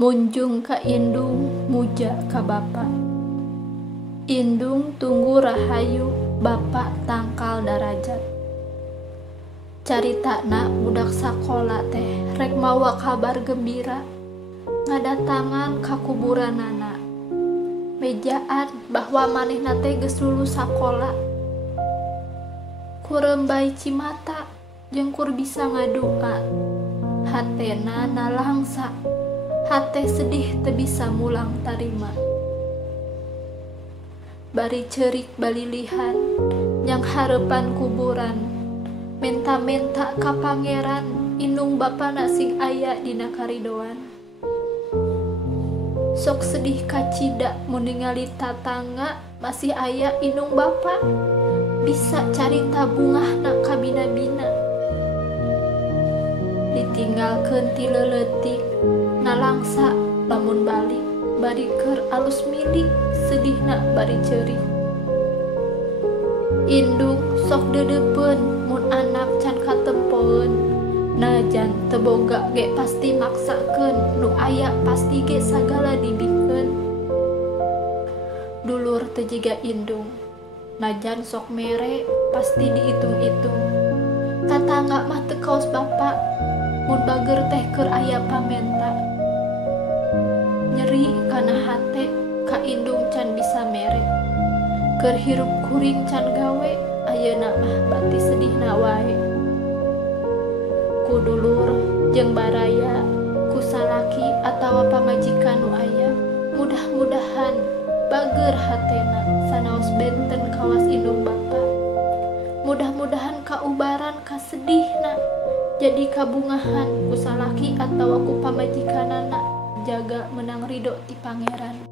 Munjung ka indung muja ka bapa. Indung tunggu rahayu bapa tangkal darajat. Caritana budak sakola teh rek mawa kabar gembira ngadatangan ka kuburanana. Mejaan bahwa manehna teh geus lulus sakola. Kurembai cimata jeung kur bisa ngadua. Hatena nalangsa. Hate sedih teu bisa mulang tarima. Bari ceurik balilihan yang harepan kuburan. Menta-menta ka pangeran indung bapana sing aya dina karidoan. Sok sedih kacida mun ningali tatangga masih aya indung bapa. Bisa carita bungahna ka bina-bina. Ditinggalkeun ti leuleutik nalangsa lamun balik bari keur alus milik sedihna bari ceurik. Indung sok deudeupeun mun anak can katempoeun. Najan teu boga ge pasti maksakeun, nu aya pasti ge sagala dibikeun. Dulur teu jiga indung, najan sok mere pasti diitung-itung. Tatangga mah teu kaos bapa, mun bager teh keur aya pamenta. Nyeri kana hate ka indung can bisa mere. Keur hirup kuring can gawe, ayeuna mah bati sedihna wae. Ku dulur jeung baraya, ku salaki atawa pamajikan nu aya, mudah-mudahan bager hatena sanaos benten kawas indung bapa. Mudah-mudahan kaubaran ka sedihna jadi kabungahan ku salaki atawa ku pamajikanana, jaga menang ridho ti pangeran.